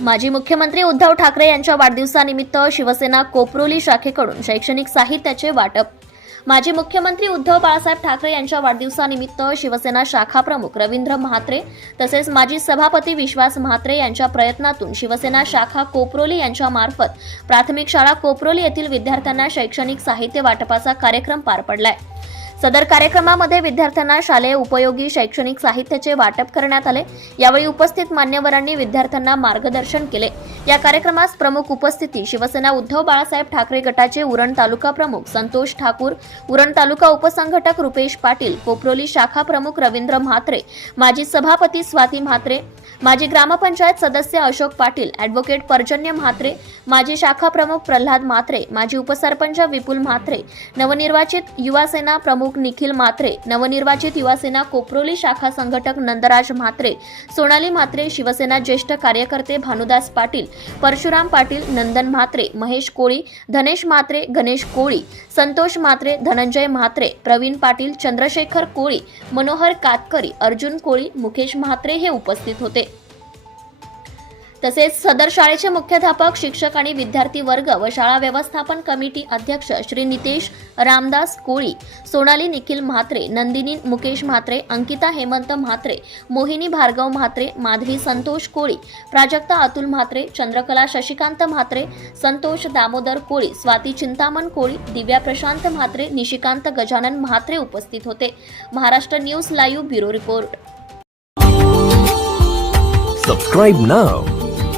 माजी मुख्यमंत्री उद्धव ठाकरे यांच्या वाढदिवसानिमित्त शिवसेना कोपरोली शाखेकडून शैक्षणिक साहित्याचे वाटप. माजी मुख्यमंत्री उद्धव बाळासाहेब ठाकरे यांच्या वाढदिवसानिमित्त शिवसेना शाखा प्रमुख रवींद्र म्हात्रे तसेच माजी सभापती विश्वास म्हात्रे यांच्या प्रयत्नातून शिवसेना शाखा कोपरोली यांच्यामार्फत प्राथमिक शाळा कोपरोली येथील विद्यार्थ्यांना शैक्षणिक साहित्य वाटपाचा कार्यक्रम पार पडलाय. सदर कार्यक्रमामध्ये विद्यार्थ्यांना शालेय उपयोगी शैक्षणिक साहित्याचे वाटप करण्यात आले. यावेळी उपस्थित मान्यवरांनी विद्यार्थ्यांना मार्गदर्शन केले. या कार्यक्रमास प्रमुख उपस्थिती शिवसेना उद्धव बाळासाहेब ठाकरे गटाचे उरण तालुका प्रमुख संतोष ठाकूर उरण तालुका उपसंघटक रुपेश पाटील कोपरोली शाखा प्रमुख रवींद्र म्हात्रे माजी सभापती स्वाती म्हात्रे माजी ग्रामपंचायत सदस्य अशोक पाटील ॲडव्होकेट पर्जन्य म्हात्रे माजी शाखा प्रमुख प्रल्हाद म्हात्रे माजी उपसरपंच विपुल म्हात्रे नवनिर्वाचित युवासेना प्रमुख निखिल म्हात्रे नवनिर्वाचित युवासेना कोपरोली शाखा संघटक नंदराज म्हात्रे सोनाली म्हात्रे शिवसेना ज्येष्ठ कार्यकर्ते भानुदास पाटील परशुराम पाटील नंदन म्हात्रे महेश कोळी धनेश म्हात्रे गणेश कोळी संतोष म्हात्रे धनंजय म्हात्रे प्रवीण पाटील चंद्रशेखर कोळी मनोहर कातकरी अर्जुन कोळी मुकेश म्हात्रे हे उपस्थित होते. तसेच सदर शाळेचे मुख्याध्यापक शिक्षक आणि विद्यार्थी वर्ग व शाळा व्यवस्थापन कमिटी अध्यक्ष श्री नितेश रामदास कोळी सोनाली निखिल म्हात्रे नंदिनी मुकेश म्हात्रे अंकिता हेमंत म्हात्रे मोहिनी भार्गव म्हात्रे माधवी संतोष कोळी प्राजक्ता अतुल म्हात्रे चंद्रकला शशिकांत म्हात्रे संतोष दामोदर कोळी स्वाती चिंतामण कोळी दिव्या प्रशांत म्हात्रे निशिकांत गजानन म्हात्रे उपस्थित होते. Maharashtra news live bureau report. Subscribe now